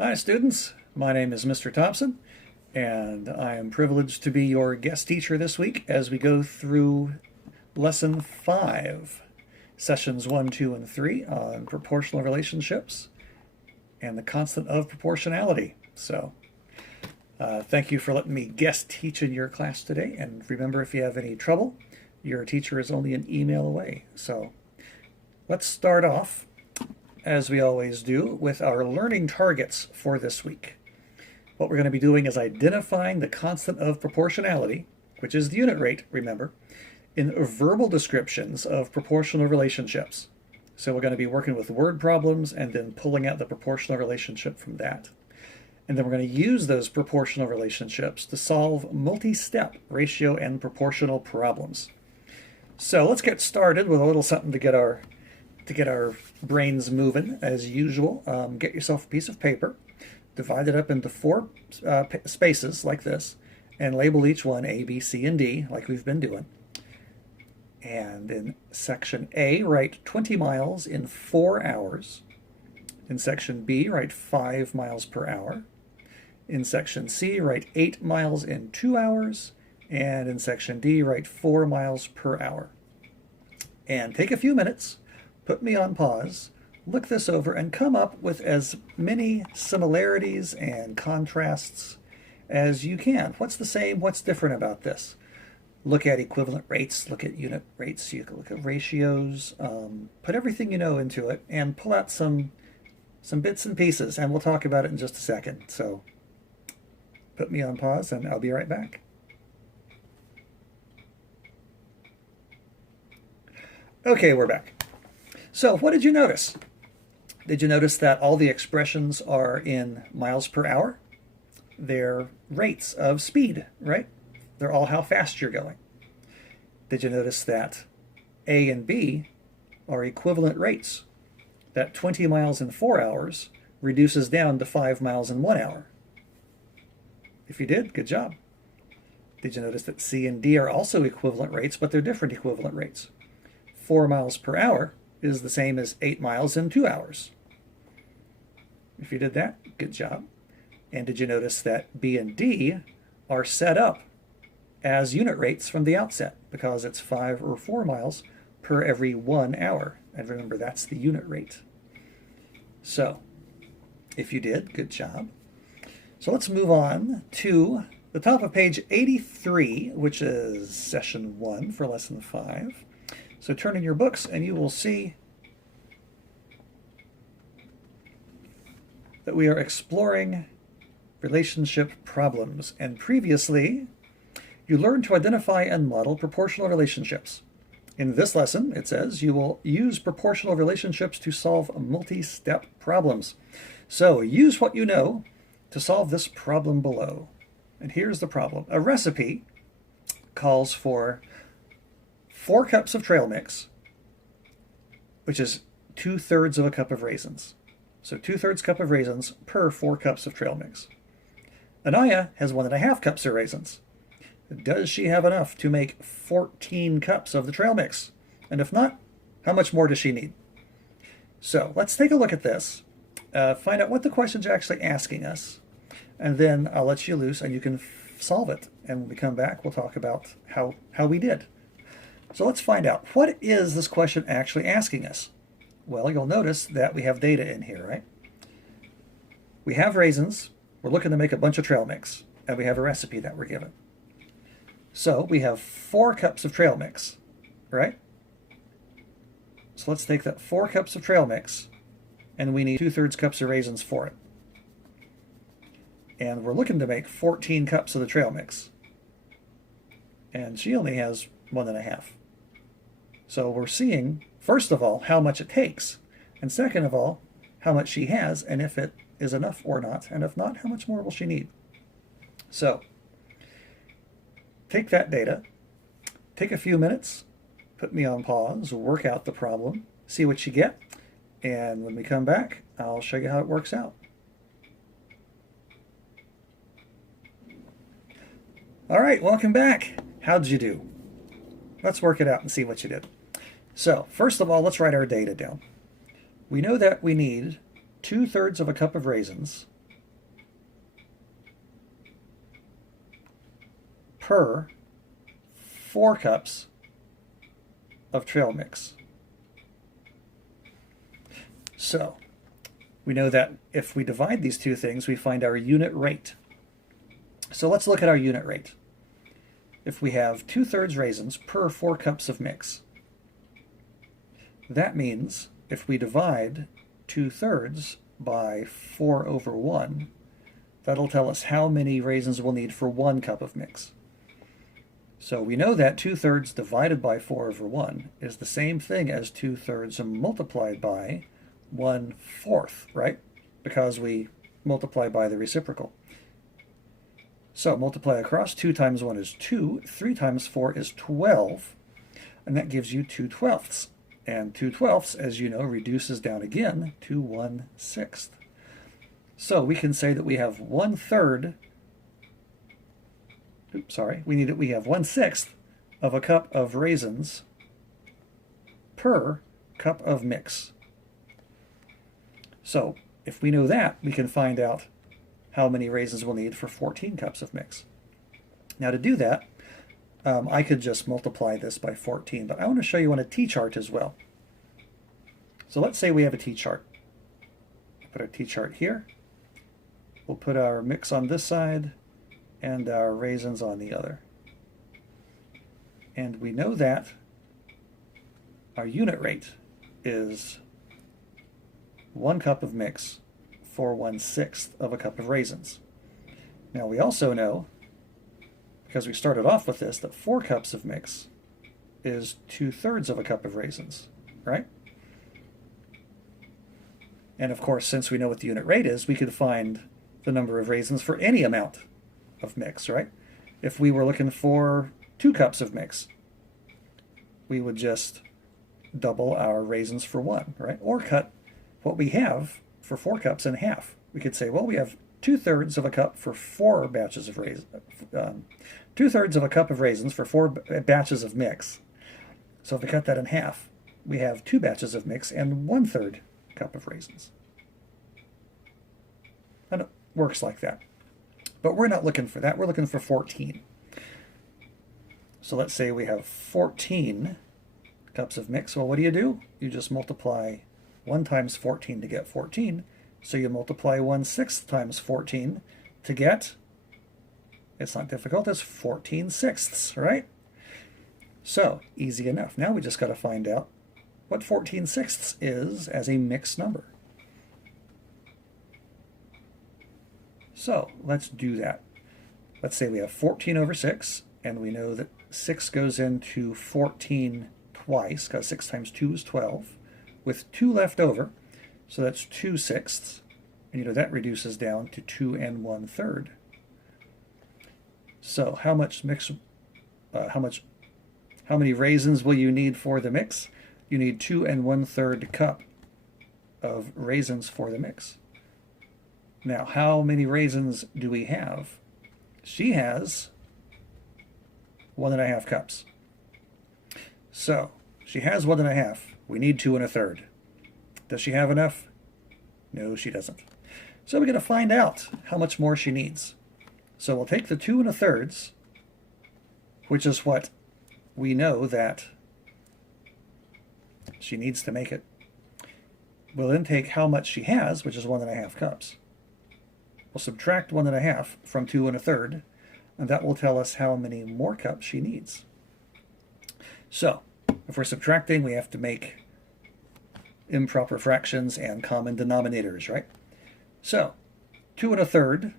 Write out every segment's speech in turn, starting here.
Hi students, my name is Mr. Thompson and I am privileged to be your guest teacher this week as we go through Lesson 5, Sessions 1, 2, and 3 on proportional relationships and the constant of proportionality. Thank you for letting me guest teach in your class today, and remember, if you have any trouble, your teacher is only an email away. So let's start off, as we always do, with our learning targets for this week. What we're going to be doing is identifying the constant of proportionality, which is the unit rate, remember, in verbal descriptions of proportional relationships. So we're going to be working with word problems and then pulling out the proportional relationship from that. And then we're going to use those proportional relationships to solve multi-step ratio and proportional problems. So let's get started with a little something to get our brains moving as usual. Get yourself a piece of paper, divide it up into four spaces like this, and label each one A, B, C, and D like we've been doing. And in section A, write 20 miles in 4 hours. In section B, write 5 miles per hour. In section C, write 8 miles in 2 hours. And in section D, write 4 miles per hour. And take a few minutes, put me on pause, look this over, and come up with as many similarities and contrasts as you can. What's the same? What's different about this? Look at equivalent rates, look at unit rates, you can look at ratios, put everything you know into it, and pull out some bits and pieces, and we'll talk about it in just a second. So put me on pause, and I'll be right back. Okay, we're back. So what did you notice? Did you notice that all the expressions are in miles per hour? They're rates of speed, right? They're all how fast you're going. Did you notice that A and B are equivalent rates? That 20 miles in 4 hours reduces down to 5 miles in 1 hour. If you did, good job. Did you notice that C and D are also equivalent rates, but they're different equivalent rates? 4 miles per hour is the same as 8 miles in 2 hours. If you did that, good job. And did you notice that B and D are set up as unit rates from the outset, because it's 5 or 4 miles per every 1 hour. And remember, that's the unit rate. So, if you did, good job. So let's move on to the top of page 83, which is session 1 for lesson 5. So turn in your books and you will see that we are exploring relationship problems. And previously, you learned to identify and model proportional relationships. In this lesson, it says you will use proportional relationships to solve multi-step problems. So use what you know to solve this problem below. And here's the problem. A recipe calls for 4 cups of trail mix, which is 2/3 of a cup of raisins. So 2/3 cup of raisins per 4 cups of trail mix. Anaya has 1.5 cups of raisins. Does she have enough to make 14 cups of the trail mix? And if not, how much more does she need? So let's take a look at this, find out what the question's actually asking us, and then I'll let you loose and you can solve it. And when we come back, we'll talk about how we did. So let's find out, what is this question actually asking us? Well, you'll notice that we have data in here, right? We have raisins, we're looking to make a bunch of trail mix, and we have a recipe that we're given. So we have 4 cups of trail mix, right? So let's take that 4 cups of trail mix, and we need 2/3 cups of raisins for it. And we're looking to make 14 cups of the trail mix. And she only has 1.5. So we're seeing, first of all, how much it takes, and second of all, how much she has, and if it is enough or not, and if not, how much more will she need? So take that data, take a few minutes, put me on pause, work out the problem, see what you get, and when we come back, I'll show you how it works out. All right, welcome back. How did you do? Let's work it out and see what you did. So, first of all, let's write our data down. We know that we need 2/3 of a cup of raisins per 4 cups of trail mix. So we know that if we divide these two things, we find our unit rate. So let's look at our unit rate. If we have 2/3 raisins per 4 cups of mix, that means if we divide 2/3 by 4/1, that'll tell us how many raisins we'll need for 1 cup of mix. So we know that 2/3 divided by 4/1 is the same thing as 2/3 multiplied by 1/4, right? Because we multiply by the reciprocal. So multiply across, 2 times 1 is 2, 3 times 4 is 12, and that gives you 2/12. And 2/12, as you know, reduces down again to 1/6. So we can say that we have 1/3, we have 1/6 of a cup of raisins per cup of mix. So if we know that, we can find out how many raisins we'll need for 14 cups of mix. Now to do that, I could just multiply this by 14, but I want to show you on a t-chart as well. So let's say we have a t-chart. Put our t-chart here. We'll put our mix on this side and our raisins on the other. And we know that our unit rate is 1 cup of mix for 1/6 of a cup of raisins. Now we also know, because we started off with this, that 4 cups of mix is 2/3 of a cup of raisins, right? And of course, since we know what the unit rate is, we could find the number of raisins for any amount of mix, right? If we were looking for 2 cups of mix, we would just double our raisins for 1, right? Or cut what we have for 4 cups in half. We could say, well, we have 2/3 of a cup for 4 batches of raisins, 2/3 of a cup of raisins for 4 batches of mix. So if we cut that in half, we have 2 batches of mix and 1/3 cup of raisins. And it works like that. But we're not looking for that. We're looking for 14. So let's say we have 14 cups of mix. Well, what do? You just multiply 1 times 14 to get 14. So you multiply 1/6 times 14 to get, it's not difficult, it's 14/6, right? So, easy enough. Now we just got to find out what 14/6 is as a mixed number. So, let's do that. Let's say we have 14/6, and we know that 6 goes into 14 twice, because 6 times 2 is 12, with 2 left over, so that's 2/6, and you know that reduces down to 2 1/3. So how much mix? How many raisins will you need for the mix? You need 2 1/3 cup of raisins for the mix. Now, how many raisins do we have? She has 1½ cups. So she has 1½. We need 2 1/3. Does she have enough? No, she doesn't. So we're going to find out how much more she needs. So we'll take the 2 1/3, which is what we know that she needs to make it. We'll then take how much she has, which is 1½ cups. We'll subtract 1½ from 2 1/3, and that will tell us how many more cups she needs. So, if we're subtracting, we have to make improper fractions and common denominators, right? So, 2 1/3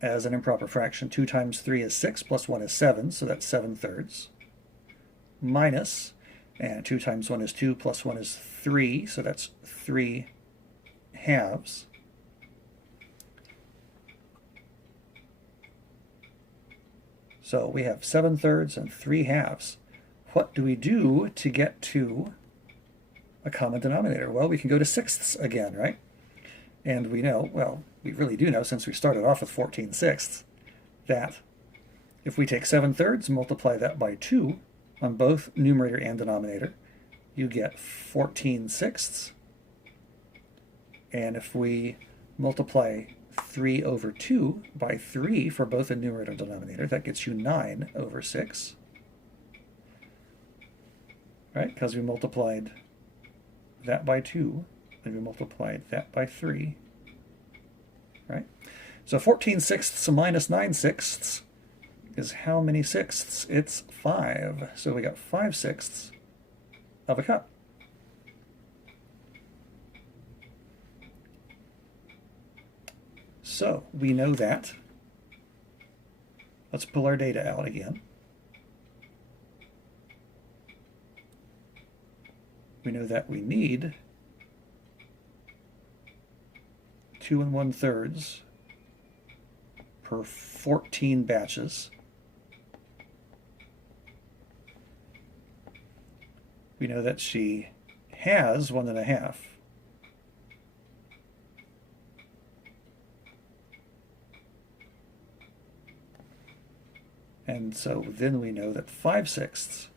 as an improper fraction, 2 times 3 is 6, plus 1 is 7, so that's 7/3. Minus, and 2 times 1 is 2, plus 1 is 3, so that's 3/2. So we have 7/3 and 3/2. What do we do to get to a common denominator? Well, we can go to sixths again, right? And we know, well, we really do know, since we started off with 14/6, that if we take 7/3, multiply that by 2 on both numerator and denominator, you get 14/6. And if we multiply 3 over 2 by 3 for both the numerator and denominator. That gets you 9 over 6. Right? Because we multiplied that by 2, and we multiplied that by 3. Right? So 14 sixths minus 9 sixths is how many sixths? It's 5. So we got 5 sixths of a cup. So we know that. Let's pull our data out again. We know that we need 2 1/3 per 14 batches. We know that she has 1.5. And so then we know that 5 sixths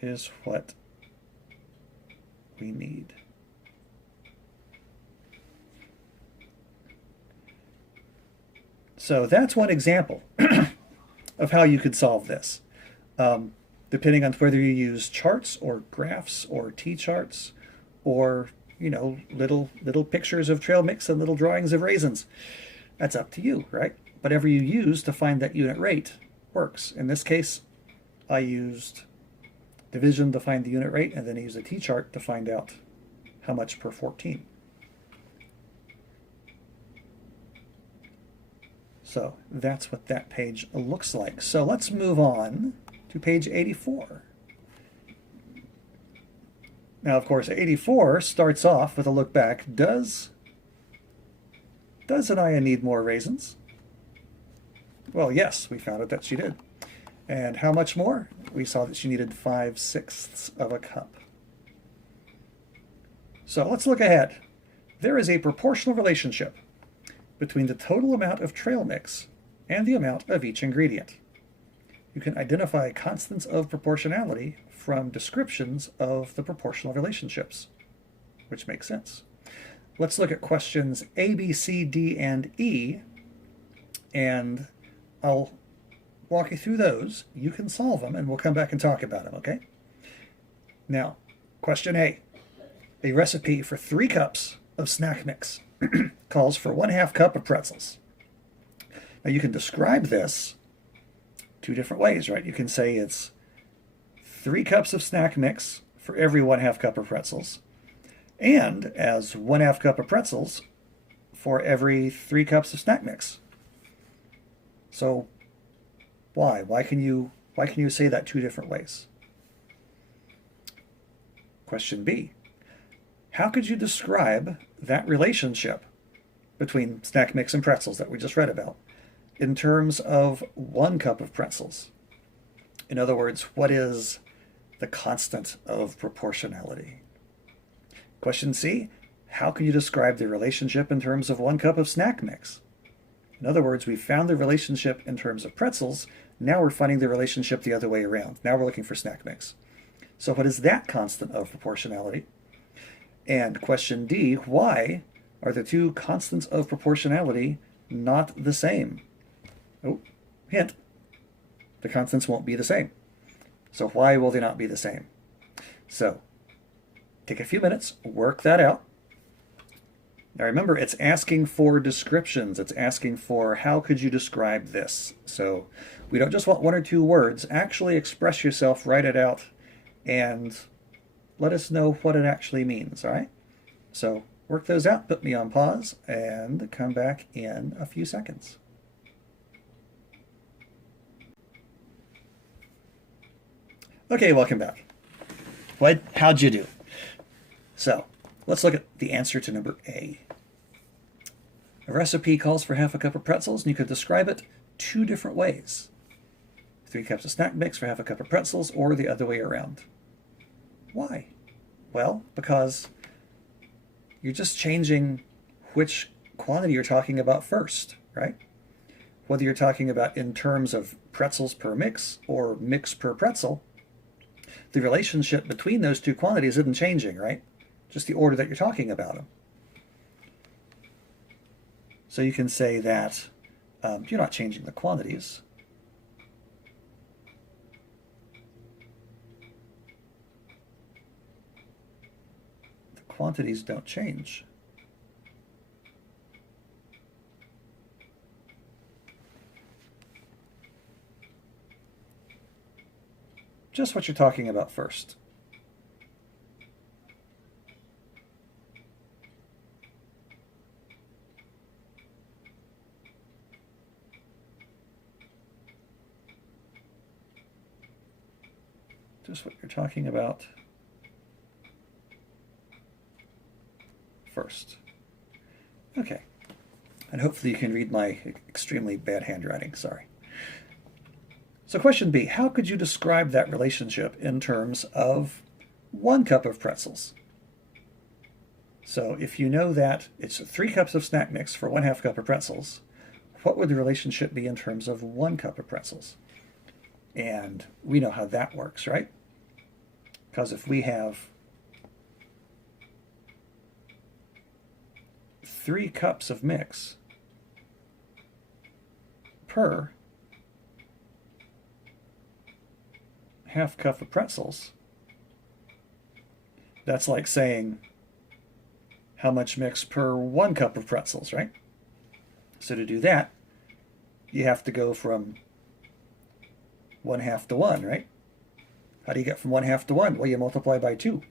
is what we need. So that's one example of how you could solve this. Depending on whether you use charts or graphs or T-charts or, you know, little pictures of trail mix and little drawings of raisins. That's up to you, right? Whatever you use to find that unit rate works. In this case, I used division to find the unit rate, and then I used a T-chart to find out how much per 14. So that's what that page looks like. So let's move on to page 84. Now, of course, 84 starts off with a look back. Does Anaya need more raisins? Well, yes, we found out that she did. And how much more? We saw that she needed 5 sixths of a cup. So let's look ahead. There is a proportional relationship between the total amount of trail mix and the amount of each ingredient. You can identify constants of proportionality from descriptions of the proportional relationships, which makes sense. Let's look at questions A, B, C, D, and E, and I'll walk you through those. You can solve them, and we'll come back and talk about them, okay? Now, question A. A recipe for 3 cups of snack mix calls for 1/2 cup of pretzels. Now, you can describe this 2 different ways, right? You can say it's 3 cups of snack mix for every 1/2 cup of pretzels, and as 1/2 cup of pretzels for every 3 cups of snack mix. So why? Why can you say that 2 different ways? Question B. How could you describe that relationship between snack mix and pretzels that we just read about in terms of 1 cup of pretzels? In other words, what is the constant of proportionality? Question C. How can you describe the relationship in terms of 1 cup of snack mix? In other words, we found the relationship in terms of pretzels. Now we're finding the relationship the other way around. Now we're looking for snack mix. So what is that constant of proportionality? And question D, why are the 2 constants of proportionality not the same? Oh, hint, the constants won't be the same. So why will they not be the same? So take a few minutes, work that out. Now remember, it's asking for descriptions. It's asking for how could you describe this? So we don't just want 1 or 2 words. Actually express yourself, write it out, and let us know what it actually means, all right? So work those out, put me on pause, and come back in a few seconds. Okay, welcome back. How'd you do? So let's look at the answer to number A. A recipe calls for 1/2 cup of pretzels, and you could describe it 2 different ways. 3 cups of snack mix for 1/2 cup of pretzels, or the other way around. Why? Well, because you're just changing which quantity you're talking about first, right? Whether you're talking about in terms of pretzels per mix or mix per pretzel, the relationship between those 2 quantities isn't changing, right? just the order that you're talking about them. So you can say that you're not changing the quantities. The quantities don't change. Just what you're talking about first. Just what you're talking about first. Okay. And hopefully you can read my extremely bad handwriting. Sorry. So question B, how could you describe that relationship in terms of 1 cup of pretzels? So if you know that it's 3 cups of snack mix for 1/2 cup of pretzels, what would the relationship be in terms of 1 cup of pretzels? And we know how that works, right? Because if we have 3 cups of mix per 1/2 cup of pretzels, that's like saying how much mix per 1 cup of pretzels, right? So to do that, you have to go from 1/2 to 1, right? How do you get from 1/2 to 1? Well, you multiply by 2,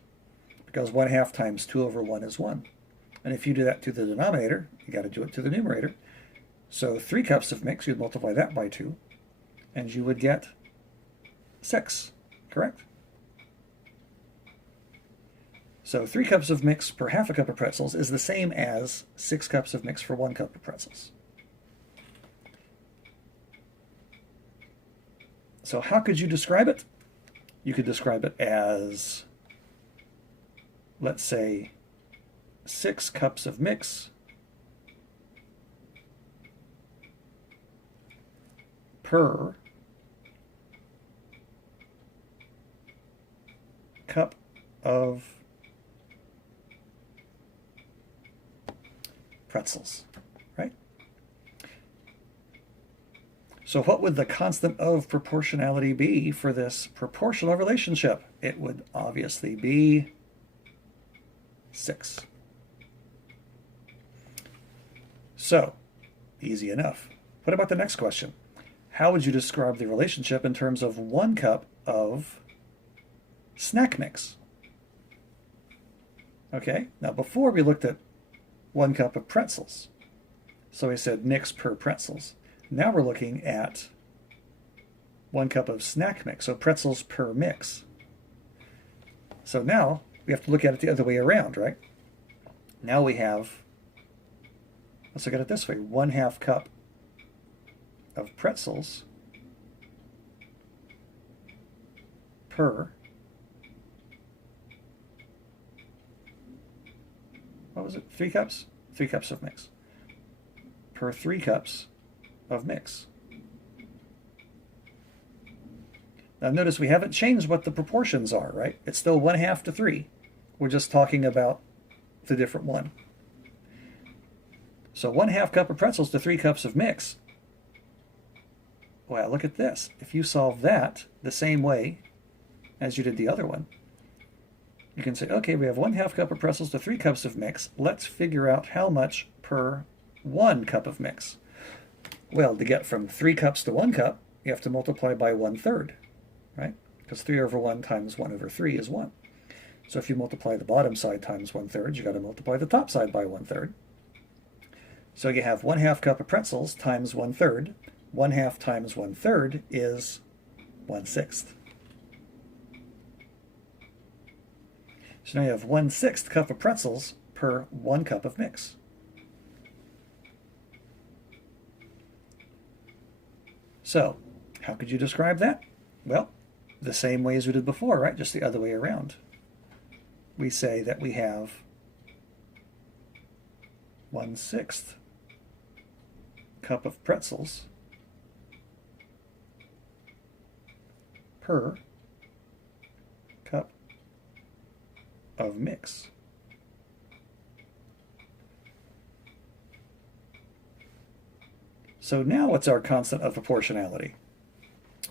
because 1/2 times 2 over 1 is 1. And if you do that to the denominator, you got to do it to the numerator. So 3 cups of mix, you'd multiply that by 2, and you would get 6, correct? So 3 cups of mix per 1/2 cup of pretzels is the same as 6 cups of mix for 1 cup of pretzels. So how could you describe it? You could describe it as, let's say, 6 cups of mix per cup of pretzels, right? So what would the constant of proportionality be for this proportional relationship? It would obviously be 6. So, easy enough. What about the next question? How would you describe the relationship in terms of 1 cup of snack mix? Okay, now before we looked at 1 cup of pretzels. So we said mix per pretzels. Now we're looking at 1 cup of snack mix, so pretzels per mix. So now we have to look at it the other way around, right? Now we have, let's look at it this way, 1/2 cup of pretzels per, what was it, 3 cups? 3 cups of mix. Per 3 cups of mix. Now notice we haven't changed what the proportions are, right? It's still 1/2 to 3. We're just talking about the different one. So 1/2 cup of pretzels to 3 cups of mix. Well, look at this. If you solve that the same way as you did the other one, you can say, okay, we have 1/2 cup of pretzels to 3 cups of mix. Let's figure out how much per 1 cup of mix. Well, to get from 3 cups to 1 cup, you have to multiply by 1/3, right? Because 3 over 1 times 1 over 3 is 1. So if you multiply the bottom side times 1/3, you got to multiply the top side by 1/3. So you have 1/2 cup of pretzels times 1/3. 1/2 times 1/3 is 1/6. So now you have 1/6 cup of pretzels per 1 cup of mix. So, how could you describe that? Well, the same way as we did before, right? Just the other way around. We say that we have 1/6 cup of pretzels per cup of mix. So now what's our constant of proportionality?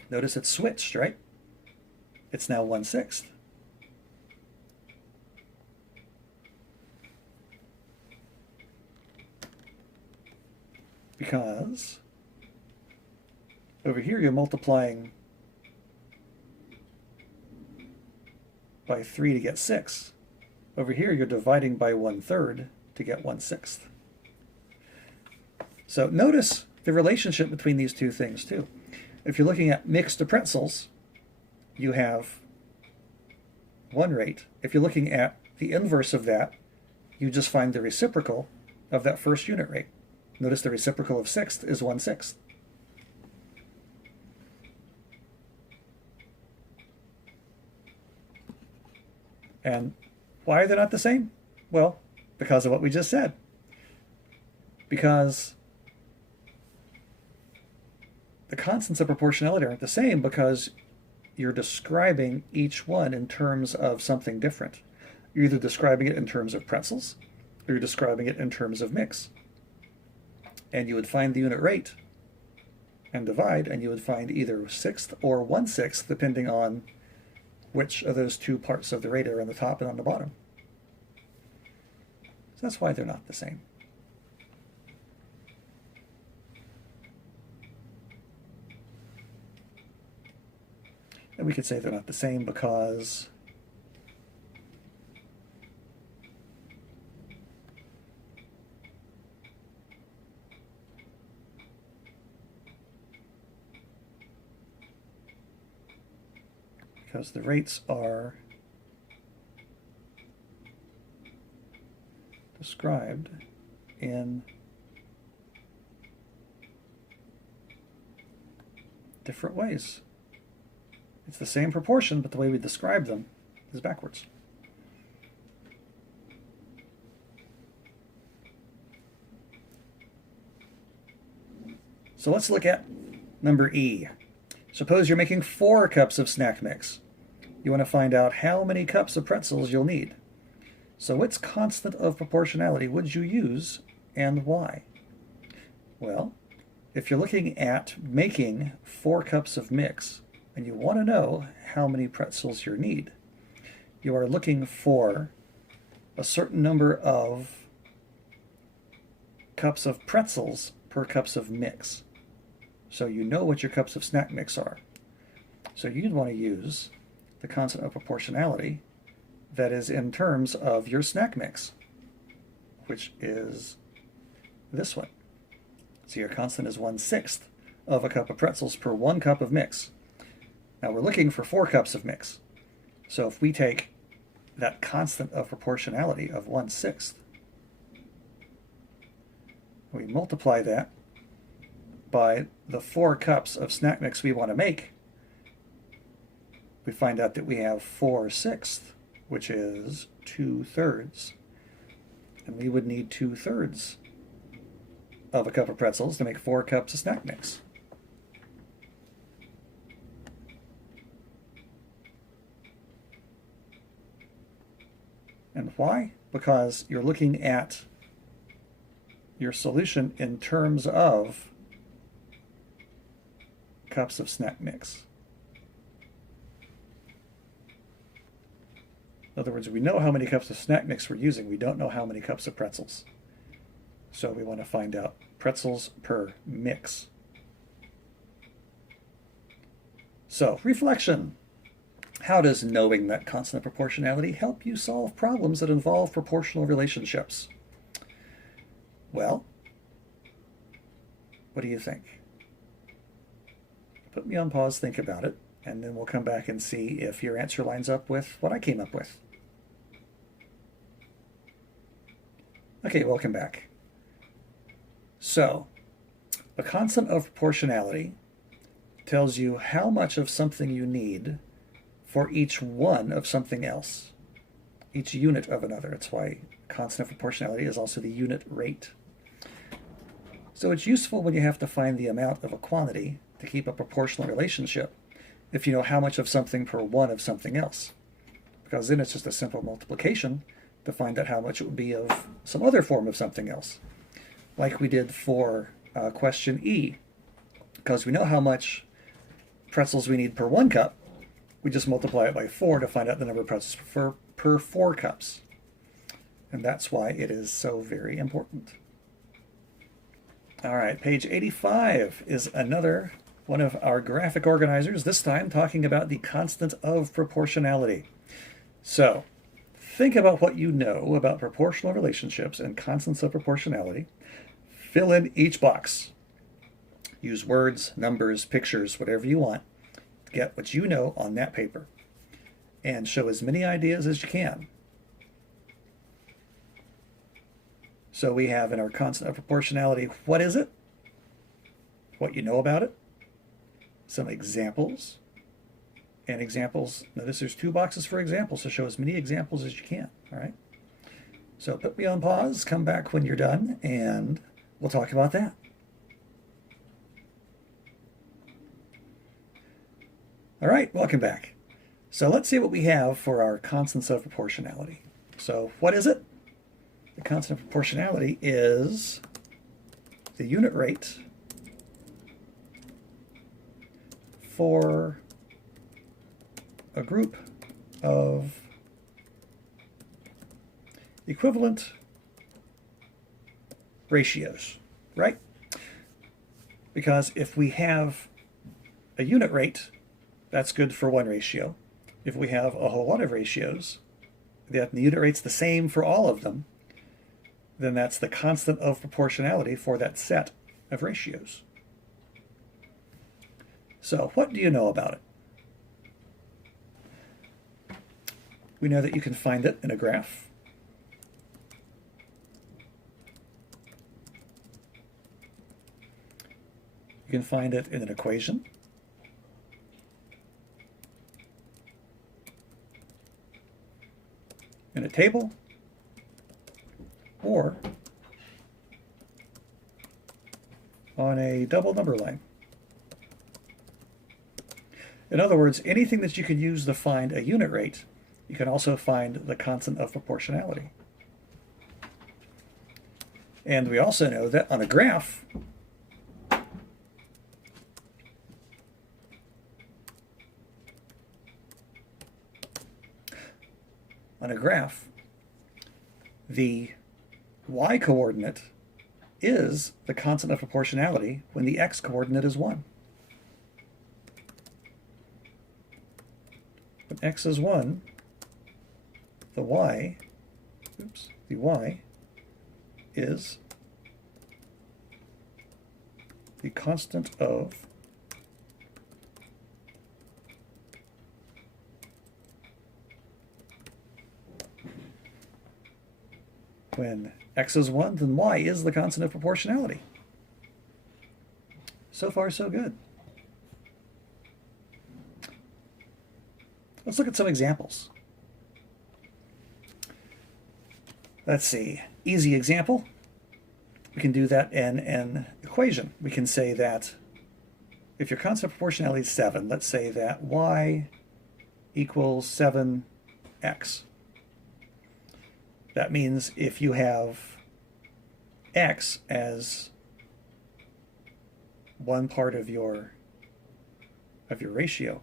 Notice it's switched, right? It's now 1/6. Because over here you're multiplying by 3 to get 6. Over here you're dividing by 1/3 to get 1/6. So notice the relationship between these two things too. If you're looking at mixed pretzels, you have one rate. If you're looking at the inverse of that, you just find the reciprocal of that first unit rate. Notice the reciprocal of 6th is 1/6. And why are they not the same? Well, because of what we just said. Because the constants of proportionality aren't the same because you're describing each one in terms of something different. You're either describing it in terms of pretzels or you're describing it in terms of mix. And you would find the unit rate and divide, and you would find either 1/6 or 1/6 depending on which of those two parts of the rate are on the top and on the bottom. So that's why they're not the same. And we could say they're not the same because the rates are described in different ways. It's the same proportion, but the way we describe them is backwards. So let's look at number E. Suppose you're making 4 cups of snack mix. You want to find out how many cups of pretzels you'll need. So which constant of proportionality would you use and why? Well, if you're looking at making 4 cups of mix and you want to know how many pretzels you need, you are looking for a certain number of cups of pretzels per cups of mix. So you know what your cups of snack mix are. So you'd want to use the constant of proportionality that is in terms of your snack mix, which is this one. So your constant is 1/6 of a cup of pretzels per 1 cup of mix. Now we're looking for 4 cups of mix. So if we take that constant of proportionality of 1/6, we multiply that by the 4 cups of snack mix we want to make, we find out that we have 4/6, which is 2/3. And we would need 2/3 of a cup of pretzels to make 4 cups of snack mix. And why? Because you're looking at your solution in terms of cups of snack mix. In other words, we know how many cups of snack mix we're using. We don't know how many cups of pretzels. So we want to find out pretzels per mix. So, reflection. How does knowing that constant of proportionality help you solve problems that involve proportional relationships? Well, what do you think? Put me on pause, think about it, and then we'll come back and see if your answer lines up with what I came up with. Okay, welcome back. So, a constant of proportionality tells you how much of something you need for each one of something else, each unit of another. That's why constant of proportionality is also the unit rate. So it's useful when you have to find the amount of a quantity to keep a proportional relationship if you know how much of something per one of something else, because then it's just a simple multiplication to find out how much it would be of some other form of something else, like we did for question E. Because we know how much pretzels we need per 1 cup, we just multiply it by 4 to find out the number of pretzels per 4 cups. And that's why it is so very important. All right, page 85 is another one of our graphic organizers, this time talking about the constant of proportionality. So think about what you know about proportional relationships and constants of proportionality. Fill in each box. Use words, numbers, pictures, whatever you want to get what you know on that paper. And show as many ideas as you can. So we have in our constant of proportionality, what is it? What you know about it? Some examples. And examples, notice there's 2 boxes for examples, so show as many examples as you can, all right? So put me on pause, come back when you're done, and we'll talk about that. All right, welcome back. So let's see what we have for our constants of proportionality. So what is it? The constant of proportionality is the unit rate for a group of equivalent ratios, right? Because if we have a unit rate, that's good for 1 ratio. If we have a whole lot of ratios, that the unit rate's the same for all of them, then that's the constant of proportionality for that set of ratios. So what do you know about it? We know that you can find it in a graph. You can find it in an equation. In a table, or on a double number line. In other words, anything that you could use to find a unit rate, you can also find the constant of proportionality. And we also know that on a graph, the y-coordinate is the constant of proportionality when the x-coordinate is 1. When x is 1, the y is the constant of when x is 1, then y is the constant of proportionality. So far, so good. Let's look at some examples. Let's see. Easy example. We can do that in an equation. We can say that if your constant of proportionality is 7, let's say that y equals 7x. That means if you have x as one part of your ratio,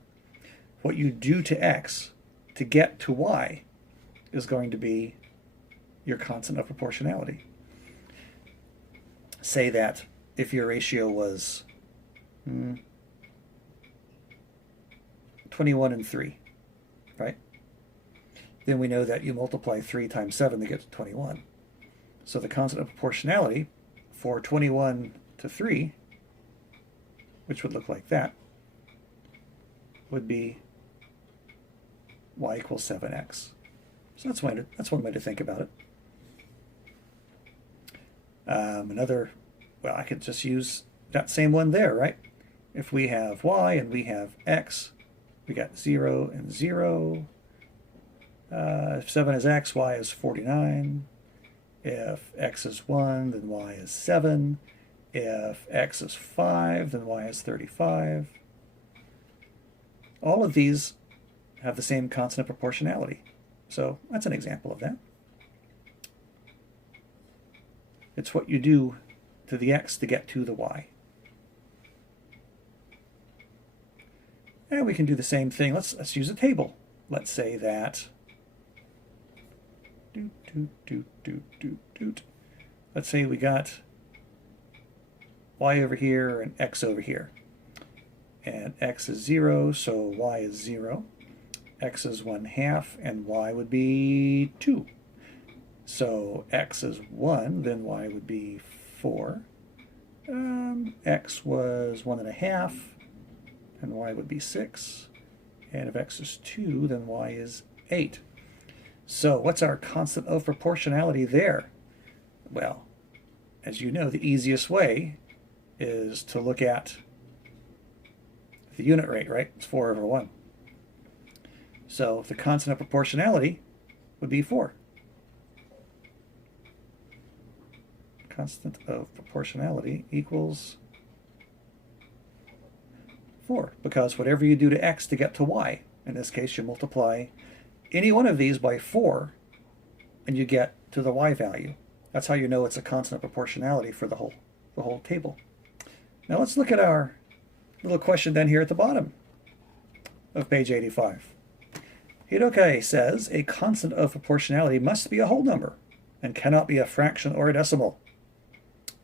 what you do to x to get to y is going to be your constant of proportionality. Say that if your ratio was 21 and 3, right? Then we know that you multiply 3 times 7 to get to 21. So the constant of proportionality for 21 to 3, which would look like that, would be y equals 7x. So that's one way to think about it. Well, I could just use that same one there, right? If we have y and we have x, we got 0 and 0. If 7 is x, y is 49. If x is 1, then y is 7. If x is 5, then y is 35. All of these have the same constant of proportionality. So that's an example of that. It's what you do to the x to get to the y. And we can do the same thing. Let's use a table. Let's say that let's say we got y over here and x over here. And x is 0, so y is 0. X is 1/2, and y would be 2. So x is 1, then y would be 4. X was 1.5, and y would be 6. And if x is 2, then y is 8. So what's our constant of proportionality there? Well, as you know, the easiest way is to look at the unit rate, right? It's 4 over 1. So the constant of proportionality would be 4. Constant of proportionality equals 4, because whatever you do to x to get to y, in this case you multiply any one of these by 4 and you get to the y value. That's how you know it's a constant of proportionality for the whole table. Now let's look at our little question then here at the bottom of page 85. Hiroke says a constant of proportionality must be a whole number and cannot be a fraction or a decimal.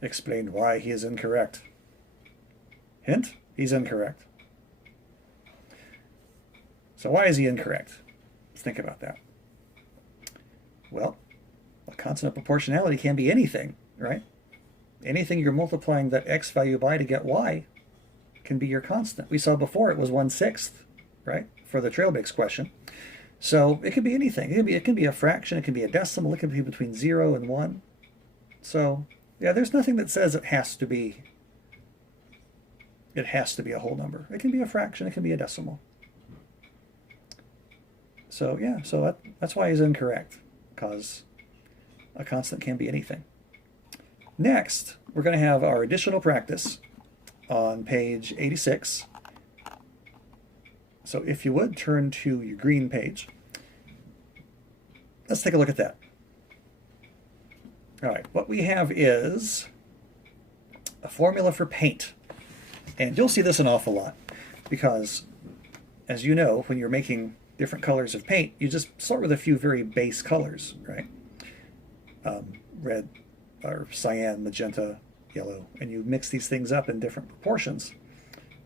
Explain why he is incorrect. Hint, he's incorrect. So why is he incorrect? Let's think about that. Well, a constant of proportionality can be anything, right? Anything you're multiplying that x value by to get y can be your constant. We saw before it was 1/6, right, for the trail mix question. So it could be anything. It can be a fraction, it can be a decimal, it can be between 0 and 1. So yeah, there's nothing that says it has to be a whole number. It can be a fraction, it can be a decimal. So yeah, so that's why he's incorrect, because a constant can be anything. Next, we're going to have our additional practice on page 86. So if you would, turn to your green page. Let's take a look at that. All right, what we have is a formula for paint. And you'll see this an awful lot, because as you know, when you're making different colors of paint, you just start with a few very base colors, right? Red or cyan, magenta, yellow, and you mix these things up in different proportions,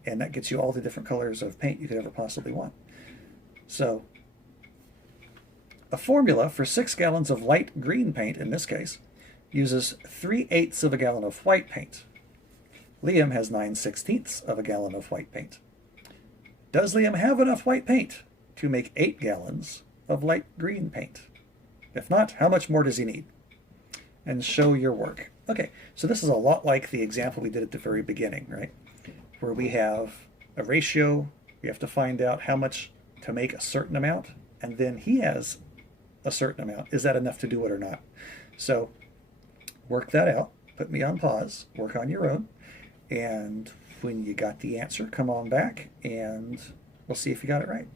and that gets you all the different colors of paint you could ever possibly want. So a formula for 6 gallons of light green paint, in this case, uses 3/8 of a gallon of white paint. Liam has 9/16 of a gallon of white paint. Does Liam have enough white paint to make 8 gallons of light green paint? If not, how much more does he need? And show your work. Okay, so this is a lot like the example we did at the very beginning, right? Where we have a ratio, we have to find out how much to make a certain amount, and then he has a certain amount. Is that enough to do it or not? So work that out, put me on pause, work on your own, and when you got the answer, come on back and we'll see if you got it right.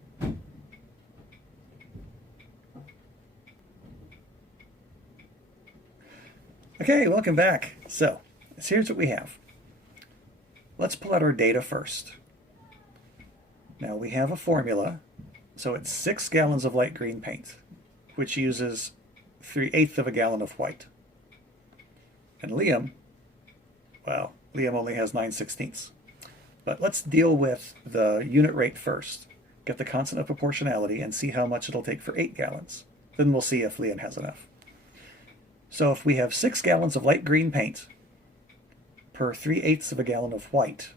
Okay, welcome back. So here's what we have. Let's pull out our data first. Now we have a formula. So it's 6 gallons of light green paint, which uses 3/8 of a gallon of white. And Liam, well, Liam only has 9/16. But let's deal with the unit rate first. Get the constant of proportionality and see how much it'll take for 8 gallons. Then we'll see if Liam has enough. So if we have 6 gallons of light green paint per 3/8 of a gallon of white,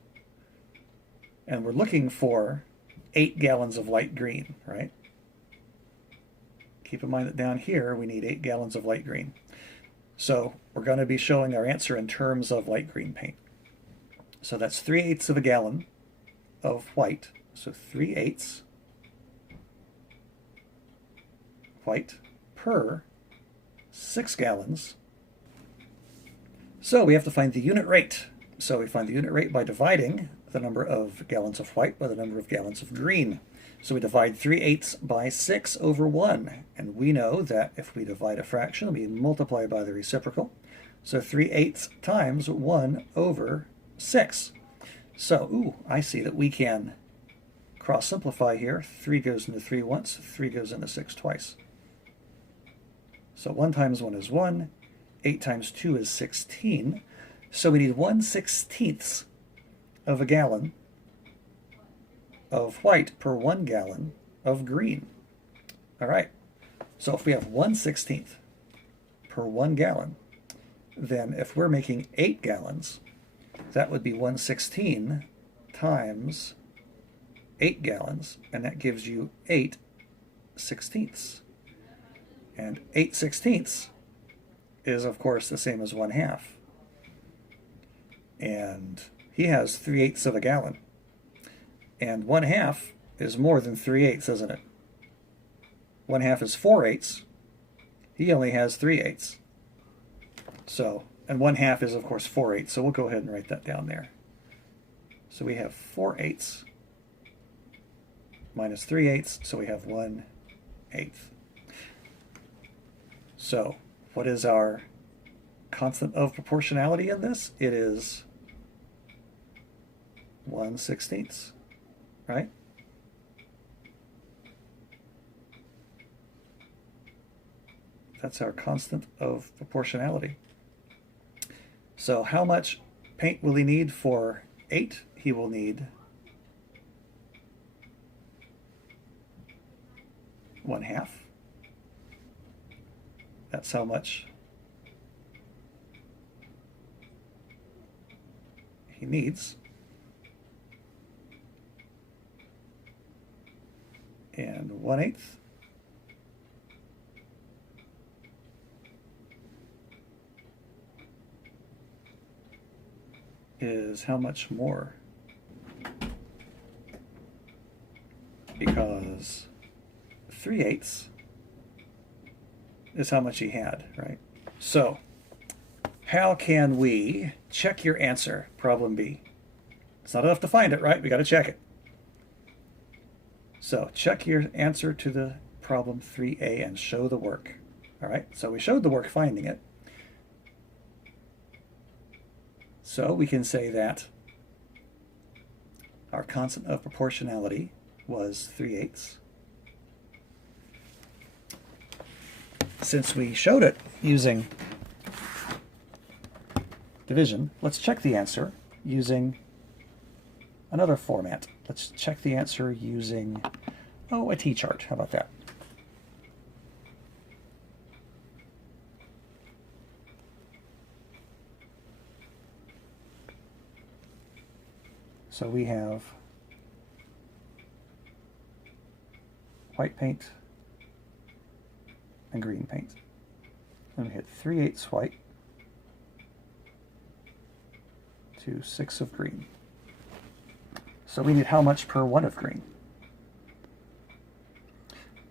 and we're looking for 8 gallons of light green, right? Keep in mind that down here we need 8 gallons of light green. So we're going to be showing our answer in terms of light green paint. So that's 3/8 of a gallon of white. So 3/8 white per 6 gallons. So we have to find the unit rate. So we find the unit rate by dividing the number of gallons of white by the number of gallons of green. So we divide 3/8 by 6 over 1. And we know that if we divide a fraction, we multiply by the reciprocal. So 3/8 times 1 over 6. So, I see that we can cross simplify here. 3 goes into 3 once, 3 goes into 6 twice. So 1 times 1 is 1, 8 times 2 is 16. So we need 1/16 of a gallon of white per 1 gallon of green. All right, so if we have 1/16 per 1 gallon, then if we're making 8 gallons, that would be 1/16 times 8 gallons, and that gives you 8/16. And 8/16 is, of course, the same as 1/2. And he has 3/8 of a gallon. And 1/2 is more than 3/8, isn't it? 1/2 is 4/8. He only has 3/8. So, and 1/2 is, of course, 4/8. So we'll go ahead and write that down there. So we have 4/8 minus 3/8, so we have 1/8. So, what is our constant of proportionality in this? It is 1/16, right? That's our constant of proportionality. So how much paint will he need for 8? He will need 1/2. That's how much he needs. And 1/8 is how much more? Because 3/8 is how much he had, right? So, how can we check your answer, problem B? It's not enough to find it, right? We got to check it. So, check your answer to the problem 3A and show the work. All right, so we showed the work finding it. So we can say that our constant of proportionality was 3/8. Since we showed it using division, let's check the answer using another format. Let's check the answer using, a T-chart. How about that? So we have white paint and green paint. And we hit 3/8 white to 6 of green. So we need how much per 1 of green?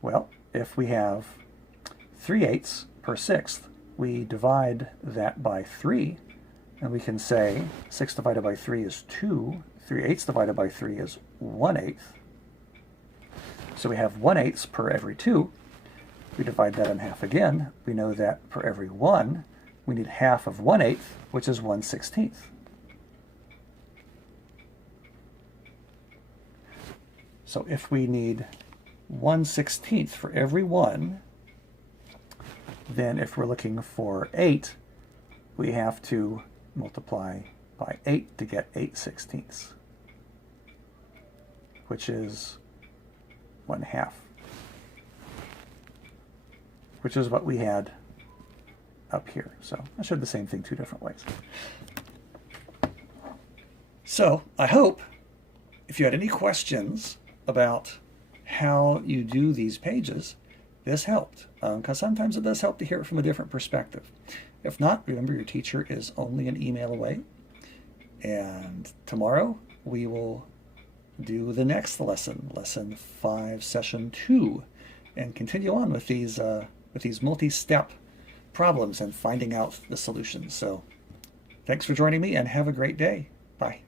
Well, if we have 3/8 per 6th, we divide that by 3, and we can say 6 divided by 3 is 2, 3/8 divided by 3 is 1/8. So we have 1/8 per every 2. We divide that in half again. We know that for every 1, we need half of 1/8, which is 1/16. So if we need 1/16 for every 1, then if we're looking for 8, we have to multiply by 8 to get 8/16, which is 1/2, which is what we had up here. So I showed the same thing 2 different ways. So I hope if you had any questions about how you do these pages, this helped, because sometimes it does help to hear it from a different perspective. If not, remember your teacher is only an email away, and tomorrow we will do the next lesson, lesson 5, session 2, and continue on with these multi-step problems and finding out the solutions. So thanks for joining me and have a great day. Bye.